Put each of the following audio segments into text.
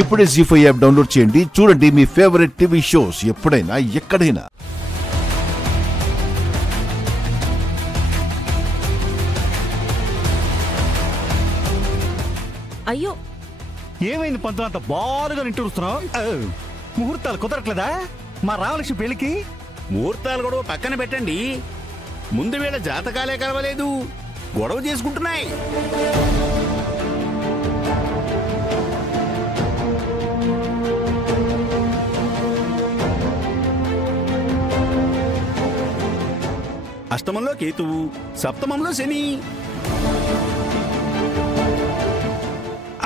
ఇప్పుడే జీ5 app download చేయండి. చూడండి మీ ఫేవరెట్ టీవీ షోస్ ఎప్పుడైనా ఎక్కడైనా. అయ్యో ఏమైంది పంతులు, అంత బాలుగా నిట్టూరుస్తున్నావు? ముహూర్తాలు కుదరట్లేదా మా రామలక్ష్మి పెళ్లికి? ముహూర్తాలు గొడవ పక్కన పెట్టండి, ముందు వీళ్ళ జాతకాలే కలవలేదు, గొడవ చేసుకుంటున్నాయి. అష్టమంలో కేతువు, సప్తమంలో శని.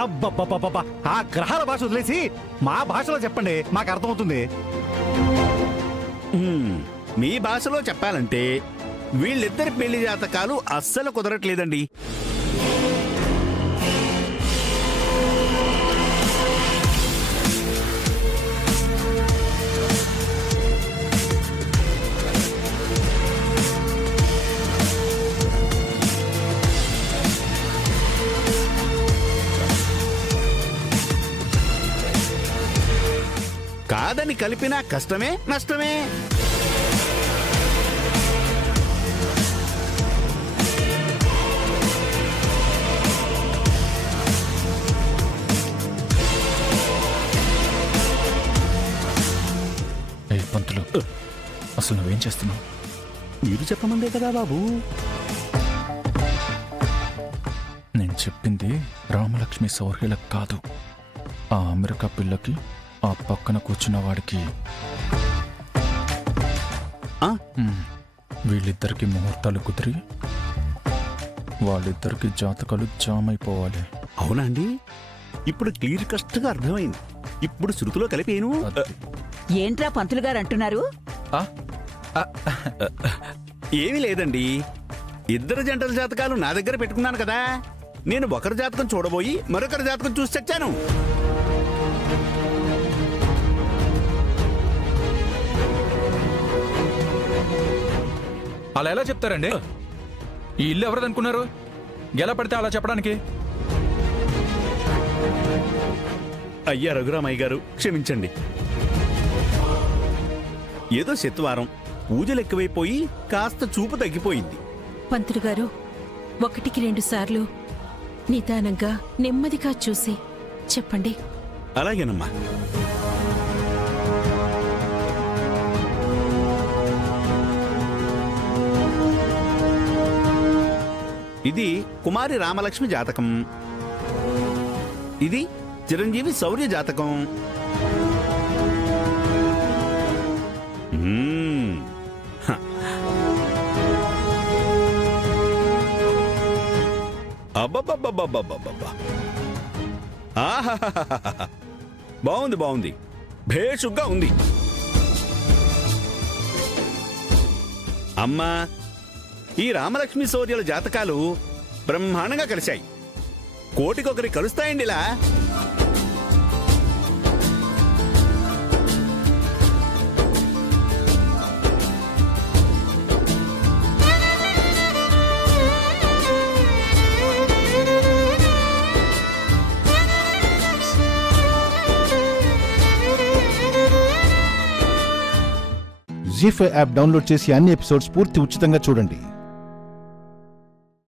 అబ్బబ్బబ్బబ్బా, ఆ గ్రహాల భాష వదిలేసి మా భాషలో చెప్పండి, మాకు అర్థమవుతుంది. మీ భాషలో చెప్పాలంటే వీళ్ళిద్దరి పెళ్లి జాతకాలు అస్సలు కుదరట్లేదండి. కాదని కలిపినా కష్టమే నష్టమే. పంతులు, అసలు నువ్వేం చేస్తున్నావు? మీరు చెప్పమందే కదా బాబు. నేను చెప్పింది రామలక్ష్మి సౌర్యలకు కాదు, ఆ అమెరికా పిల్లకి, ఆ పక్కన కూర్చున్న వాడికి. వీళ్ళిద్దరికి ముహూర్తాలు కుదిరి వాళ్ళిద్దరికి జాతకాలు జామ్ అయిపోవాలి. అవునా అండి? ఇప్పుడు క్లియర్ కస్ట్గా అర్థమైంది. ఇప్పుడు శృతిలో కలిపేను. ఏంట్రా పంతులు గారు అంటున్నారు? ఏమీ లేదండి, ఇద్దరు జంటల జాతకాలు నా దగ్గర పెట్టుకున్నాను కదా, నేను ఒకరి జాతకం చూడబోయి మరొకరి జాతకం చూసి చచ్చాను. అలా ఎలా చెప్తారండి? ఈ ఇల్లు ఎవరిదనుకున్నారు? ఎలా పడితే అలా చెప్పడానికి? అయ్యా రఘురామయ్య గారు, క్షమించండి. ఏదో శనివారం పూజలు ఎక్కువైపోయి కాస్త చూపు తగ్గిపోయింది. పంతులు గారు, 1కి 2 సార్లు నిదానంగా నెమ్మదిగా చూసి చెప్పండి. అలాగేనమ్మా. ఇది కుమారి రామలక్ష్మి జాతకం, ఇది చిరంజీవి శౌర్య జాతకం. అబ్బబ్బబ్బబ్బబ్బబ్బబ్బా, బాగుంది బాగుంది, భేషుగ్గా ఉంది. అమ్మా, ఈ రామలక్ష్మి శౌర్యాల జాతకాలు బ్రహ్మాండంగా కలిశాయి. కోటికొకరి కలుస్తాయండి ఇలా. జీ5 యాప్ డౌన్లోడ్ చేసి అన్ని ఎపిసోడ్స్ పూర్తి ఉచితంగా చూడండి.